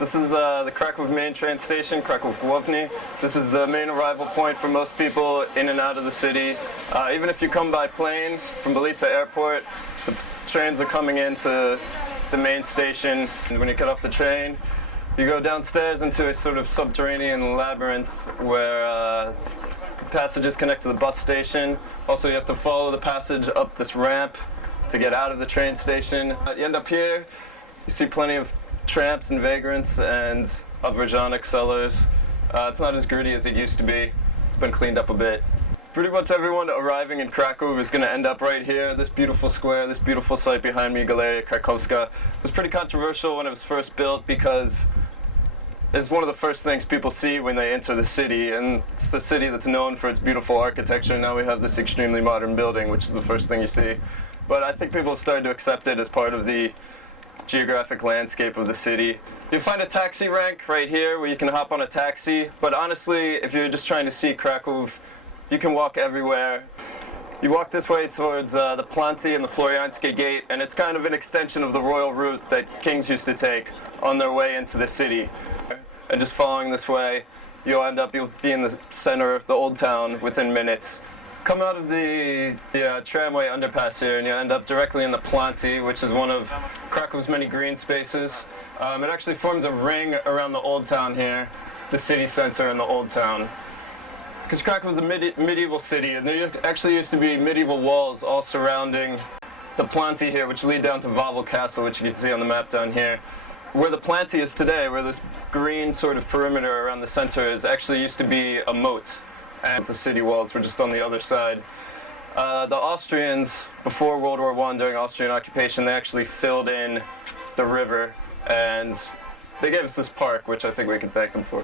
This is the Kraków main train station, Kraków Główny. This is the main arrival point for most people in and out of the city. Even if you come by plane from Basilica airport, the trains are coming into the main station. And when you get off the train, you go downstairs into a sort of subterranean labyrinth where passages connect to the bus station. Also, you have to follow the passage up this ramp to get out of the train station. You end up here, you see plenty of tramps and vagrants and Avržanek sellers. It's not as gritty as it used to be. It's been cleaned up a bit. Pretty much everyone arriving in Kraków is going to end up right here. This beautiful square, this beautiful site behind me, Galeria Krakowska, was pretty controversial when it was first built because it's one of the first things people see when they enter the city, and it's the city that's known for its beautiful architecture. Now we have this extremely modern building, which is the first thing you see. But I think people have started to accept it as part of the geographic landscape of the city. You'll find a taxi rank right here where you can hop on a taxi, but honestly, if you're just trying to see Kraków, you can walk everywhere. You walk this way towards the Planty and the Floriańska Gate, and it's kind of an extension of the royal route that kings used to take on their way into the city. And just following this way, you'll be in the center of the old town within minutes. Come out of the tramway underpass here and you end up directly in the Planty, which is one of Krakow's many green spaces. It actually forms a ring around the old town here, the city center and the old town. Because Kraków was a medieval city, and there actually used to be medieval walls all surrounding the Planty here, which lead down to Wawel Castle, which you can see on the map down here. Where the Planty is today, where this green sort of perimeter around the center is, actually used to be a moat, and the city walls were just on the other side. The Austrians, before World War I, during Austrian occupation, they actually filled in the river, and they gave us this park, which I think we can thank them for.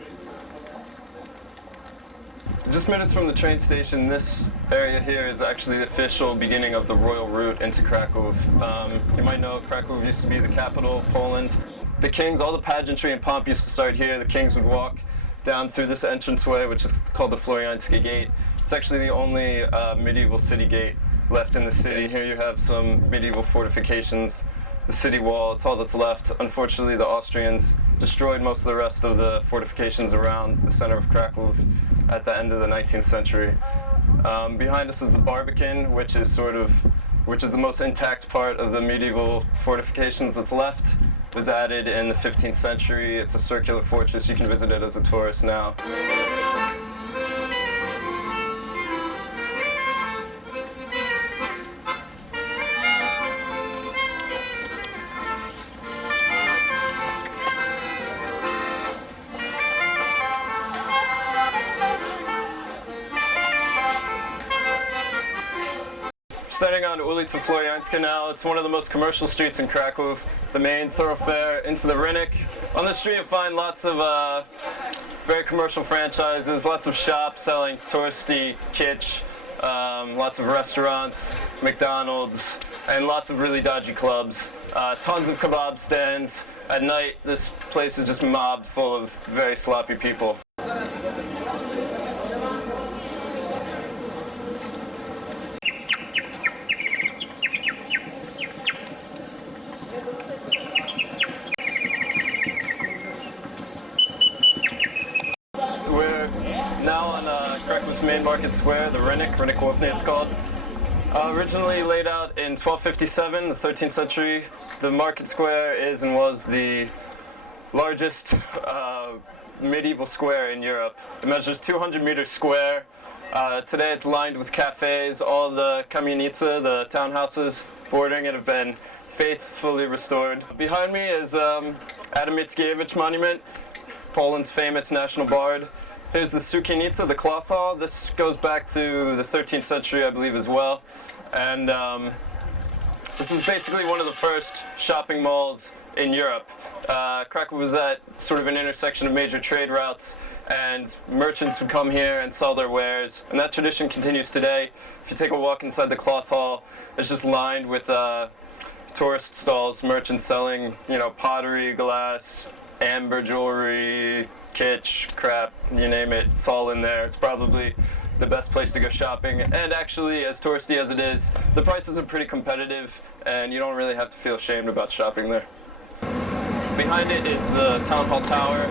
Just minutes from the train station, this area here is actually the official beginning of the royal route into Kraków. You might know Kraków used to be the capital of Poland. The kings, all the pageantry and pomp used to start here. The kings would walk down through this entranceway, which is called the Floriańska Gate. It's actually the only medieval city gate left in the city. Here you have some medieval fortifications, the city wall, it's all that's left. Unfortunately, the Austrians destroyed most of the rest of the fortifications around the center of Kraków at the end of the 19th century. Behind us is the Barbican, which is the most intact part of the medieval fortifications that's left. It was added in the 15th century. It's a circular fortress. You can visit it as a tourist now. Standing on ulica Floriańska now, it's one of the most commercial streets in Kraków, the main thoroughfare into the Rynek. On the street you'll find lots of very commercial franchises, lots of shops selling touristy kitsch, lots of restaurants, McDonald's, and lots of really dodgy clubs. Tons of kebab stands. At night this place is just mobbed full of very sloppy people. Now on Krakow's main market square, the Rynek Główny it's called. Originally laid out in 1257, the 13th century, the market square is and was the largest medieval square in Europe. It measures 200 meters square. Today it's lined with cafes. All the Kanonicza, the townhouses bordering it, have been faithfully restored. Behind me is Adam Mickiewicz Monument, Poland's famous national bard. Here's the Sukiennice, the cloth hall. This goes back to the 13th century, I believe, as well. And this is basically one of the first shopping malls in Europe. Kraków was at sort of an intersection of major trade routes, and merchants would come here and sell their wares. And that tradition continues today. If you take a walk inside the cloth hall, it's just lined with tourist stalls, merchants selling, pottery, glass, amber jewelry, kitsch, crap, you name it, it's all in there. It's probably the best place to go shopping, and actually, as touristy as it is, the prices are pretty competitive and you don't really have to feel ashamed about shopping there. Behind it is the town hall tower.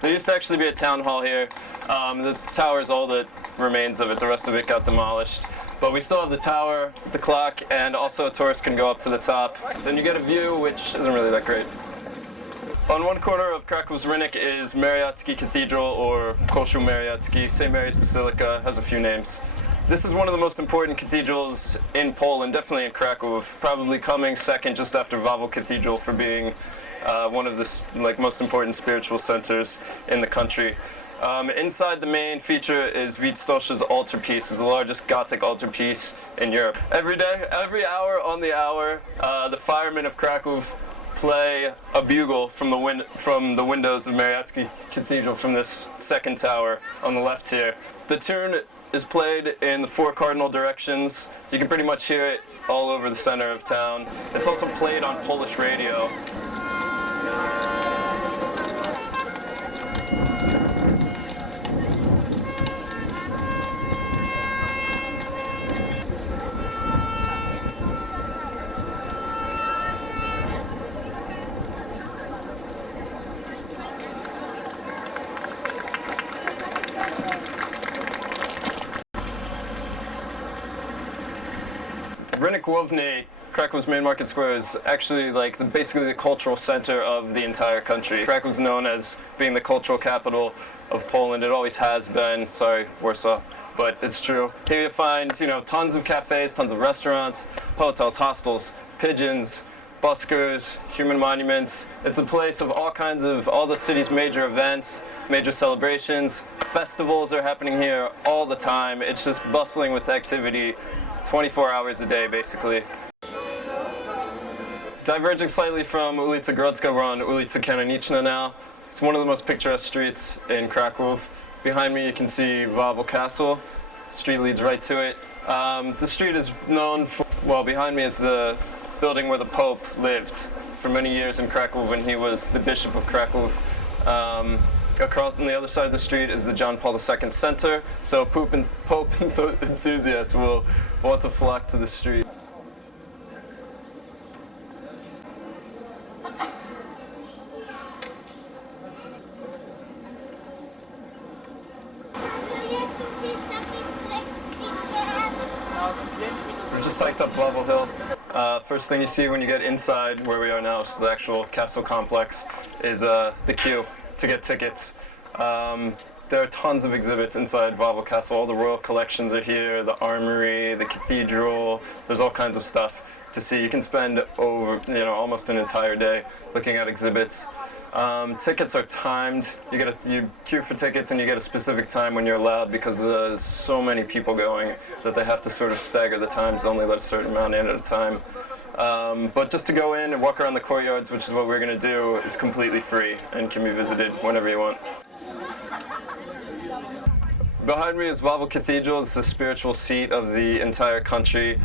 There used to actually be a town hall here. The tower is all that remains of it. The rest of it got demolished. But we still have the tower, the clock, and also tourists can go up to the top. So you get a view which isn't really that great. On one corner of Krakow's Rynek is Mariacki Cathedral, or Kościół Mariacki. St. Mary's Basilica has a few names. This is one of the most important cathedrals in Poland, definitely in Kraków, probably coming second just after Wawel Cathedral for being one of the most important spiritual centers in the country. Inside the main feature is Wittstosz's altarpiece. It's the largest Gothic altarpiece in Europe. Every day, every hour on the hour, the firemen of Kraków play a bugle from the windows of Mariacki Cathedral from this second tower on the left here. The tune is played in the 4 cardinal directions. You can pretty much hear it all over the center of town. It's also played on Polish radio. Rynek Główny, Krakow's main market square, is actually basically the cultural center of the entire country. Kraków is known as being the cultural capital of Poland. It always has been. Sorry, Warsaw, but it's true. Here you find, tons of cafes, tons of restaurants, hotels, hostels, pigeons, buskers, human monuments. It's a place of all the city's major events, major celebrations. Festivals are happening here all the time. It's just bustling with activity 24 hours a day, basically. Diverging slightly from ulica Grodzka, we're on ulica Kanonicza now. It's one of the most picturesque streets in Kraków. Behind me you can see Wawel Castle. The street leads right to it. The street is known for, behind me is the building where the Pope lived for many years in Kraków when he was the Bishop of Kraków. Across on the other side of the street is the John Paul II Center, so Pope enthusiasts will want to flock to the street. We've just hiked up Wawel Hill. First thing you see when you get inside where we are now, which is the actual castle complex, is the queue to get tickets. There are tons of exhibits inside Wawel Castle. All the royal collections are here, the armory, the cathedral. There's all kinds of stuff to see. You can spend almost an entire day looking at exhibits. Tickets are timed. You queue for tickets and you get a specific time when you're allowed because there's so many people going that they have to sort of stagger the times, only let a certain amount in at a time. But just to go in and walk around the courtyards, which is what we're going to do, is completely free and can be visited whenever you want. Behind me is Wawel Cathedral. It's the spiritual seat of the entire country.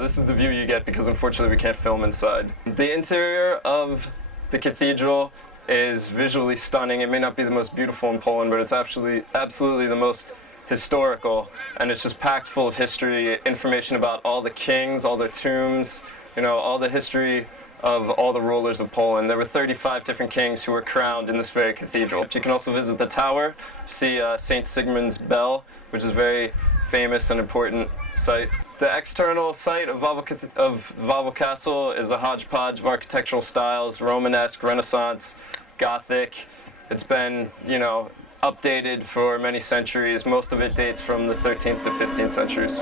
This is the view you get because unfortunately we can't film inside. The interior of the cathedral is visually stunning. It may not be the most beautiful in Poland, but it's absolutely the most historical, and it's just packed full of history, information about all the kings, all their tombs, all the history of all the rulers of Poland. There were 35 different kings who were crowned in this very cathedral. You can also visit the tower, see St. Sigmund's Bell, which is a very famous and important site. The external site of Wawel Castle is a hodgepodge of architectural styles: Romanesque, Renaissance, Gothic. It's been, updated for many centuries. Most of it dates from the 13th to 15th centuries.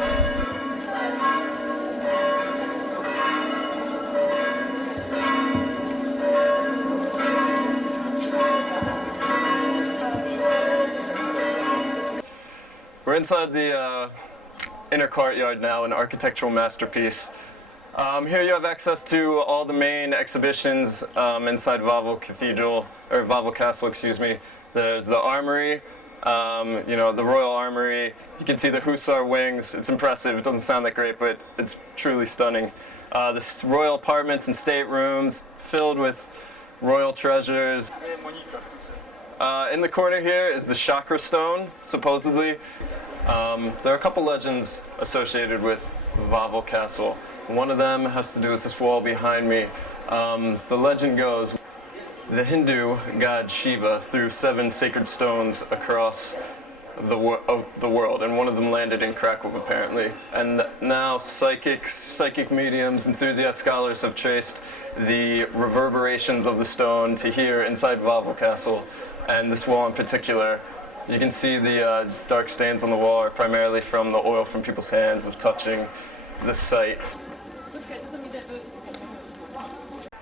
We're inside the inner courtyard now, an architectural masterpiece. Here you have access to all the main exhibitions inside Wawel Castle, excuse me. There's the armory, the royal armory. You can see the hussar wings. It's impressive. It doesn't sound that great, but it's truly stunning. The royal apartments and staterooms filled with royal treasures. In the corner here is the Chakra stone, supposedly. There are a couple legends associated with Wawel Castle. One of them has to do with this wall behind me. The legend goes, the Hindu god Shiva threw 7 sacred stones across the world, and one of them landed in Kraków apparently. And now psychic mediums, enthusiast scholars have traced the reverberations of the stone to here inside Wawel Castle, and this wall in particular. You can see the dark stains on the wall are primarily from the oil from people's hands of touching the site.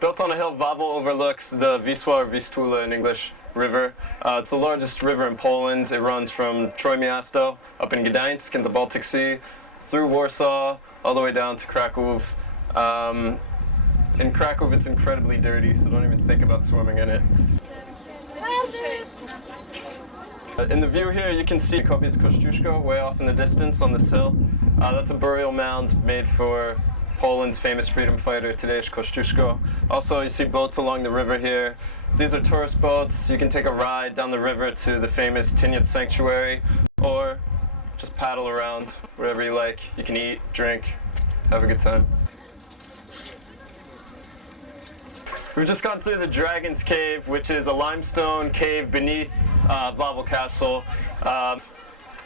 Built on a hill, Wawel overlooks the Wisła, or Vistula in English, river. It's the largest river in Poland. It runs from Trójmiasto up in Gdańsk in the Baltic Sea, through Warsaw, all the way down to Kraków. In Kraków it's incredibly dirty, so don't even think about swimming in it. In the view here you can see Kopiec Kościuszko way off in the distance on this hill. That's a burial mound made for Poland's famous freedom fighter Tadeusz Kościuszko. Also, you see boats along the river here. These are tourist boats. You can take a ride down the river to the famous Tyniec Sanctuary, or just paddle around wherever you like. You can eat, drink, have a good time. We've just gone through the Dragon's Cave, which is a limestone cave beneath Wawel Castle.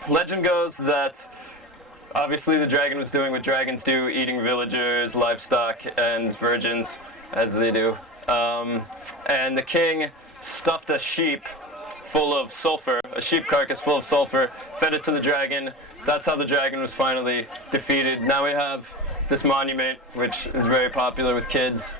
Legend goes that obviously the dragon was doing what dragons do, eating villagers, livestock, and virgins, as they do. And the king stuffed a sheep full of sulfur, a sheep carcass full of sulfur, fed it to the dragon. That's how the dragon was finally defeated. Now we have this monument, which is very popular with kids.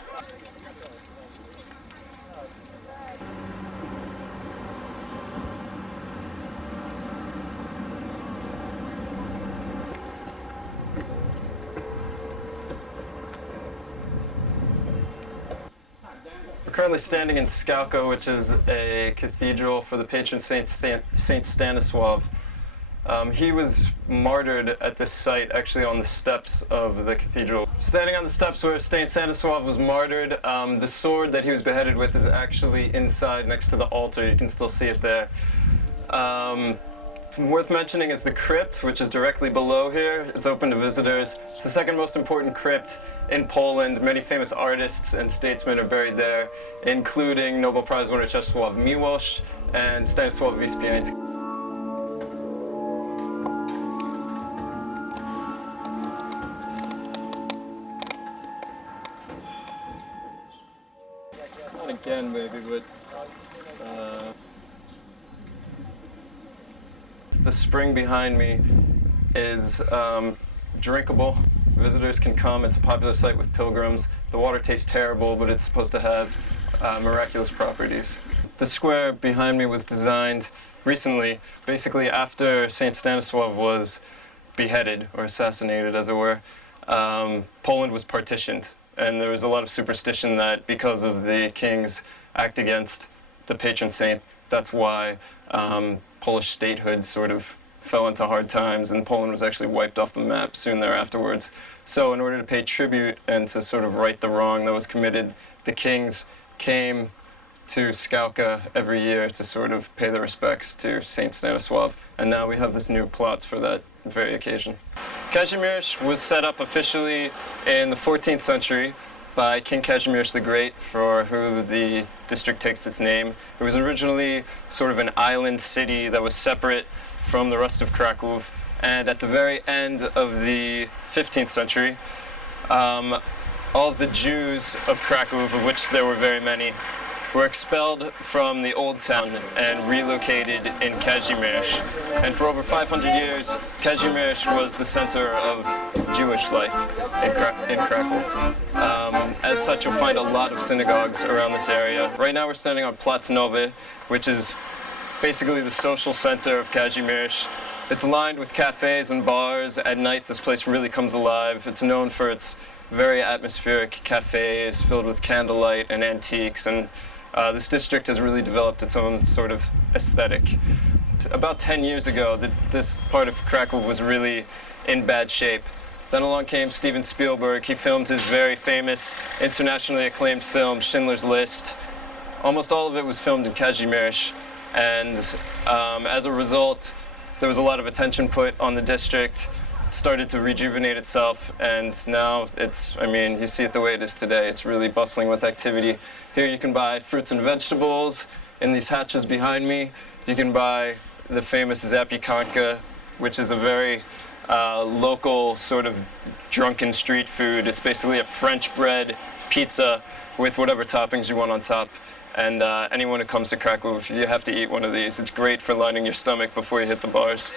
We're currently standing in Skałka, which is a cathedral for the patron saint Saint Stanisław. He was martyred at this site, actually on the steps of the cathedral. Standing on the steps where Saint Stanisław was martyred, the sword that he was beheaded with is actually inside next to the altar. You can still see it there. Worth mentioning is the crypt, which is directly below here. It's open to visitors. It's the second most important crypt in Poland. Many famous artists and statesmen are buried there, including Nobel Prize winner Czesław Miłosz and Stanisław Wyspiański. Not again, maybe, but the spring behind me is drinkable. Visitors can come. It's a popular site with pilgrims. The water tastes terrible, but it's supposed to have miraculous properties. The square behind me was designed recently, basically after Saint Stanisław was beheaded, or assassinated as it were. Poland was partitioned, and there was a lot of superstition that because of the king's act against the patron saint, that's why Polish statehood sort of fell into hard times, and Poland was actually wiped off the map soon thereafterwards. So in order to pay tribute and to sort of right the wrong that was committed, the kings came to Skałka every year to sort of pay their respects to Saint Stanisław, and now we have this new plot for that very occasion. Kazimierz was set up officially in the 14th century by King Kazimierz the Great, for who the district takes its name. It was originally sort of an island city that was separate from the rest of Kraków, and at the very end of the 15th century, all of the Jews of Kraków, of which there were very many, were expelled from the old town and relocated in Kazimierz. And for over 500 years, Kazimierz was the center of Jewish life in Kraków. As such, you'll find a lot of synagogues around this area. Right now we're standing on Plac Nowy, which is basically the social center of Kazimierz. It's lined with cafes and bars. At night, this place really comes alive. It's known for its very atmospheric cafes filled with candlelight and antiques, and this district has really developed its own sort of aesthetic. About 10 years ago, this part of Kraków was really in bad shape. Then along came Steven Spielberg. He filmed his very famous, internationally acclaimed film, Schindler's List. Almost all of it was filmed in Kazimierz, and as a result, there was a lot of attention put on the district. It started to rejuvenate itself, and now it's, I mean, you see it the way it is today. It's really bustling with activity. Here you can buy fruits and vegetables. In these hatches behind me, you can buy the famous zapiekanka, which is a very local sort of drunken street food. It's basically a French bread pizza with whatever toppings you want on top. And anyone who comes to Kraków, you have to eat one of these. It's great for lining your stomach before you hit the bars.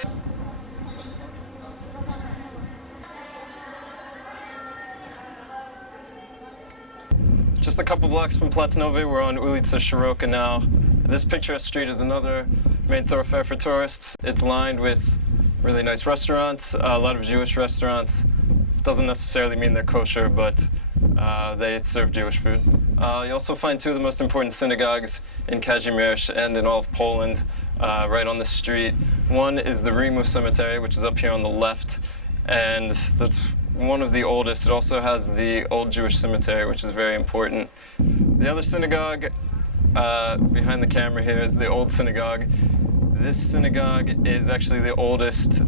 Just a couple blocks from Plac Nowy, we're on Ulica Szeroka now. This picturesque street is another main thoroughfare for tourists. It's lined with really nice restaurants, a lot of Jewish restaurants. Doesn't necessarily mean they're kosher, but they serve Jewish food. You also find two of the most important synagogues in Kazimierz and in all of Poland right on the street. One is the Rimu Cemetery, which is up here on the left, and that's one of the oldest. It also has the Old Jewish Cemetery, which is very important. The other synagogue behind the camera here is the Old Synagogue. This synagogue is actually the oldest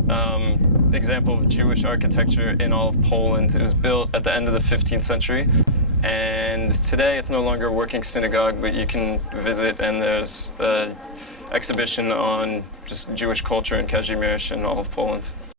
example of Jewish architecture in all of Poland. It was built at the end of the 15th century, and today it's no longer a working synagogue, but you can visit, and there's an exhibition on just Jewish culture in Kazimierz and all of Poland.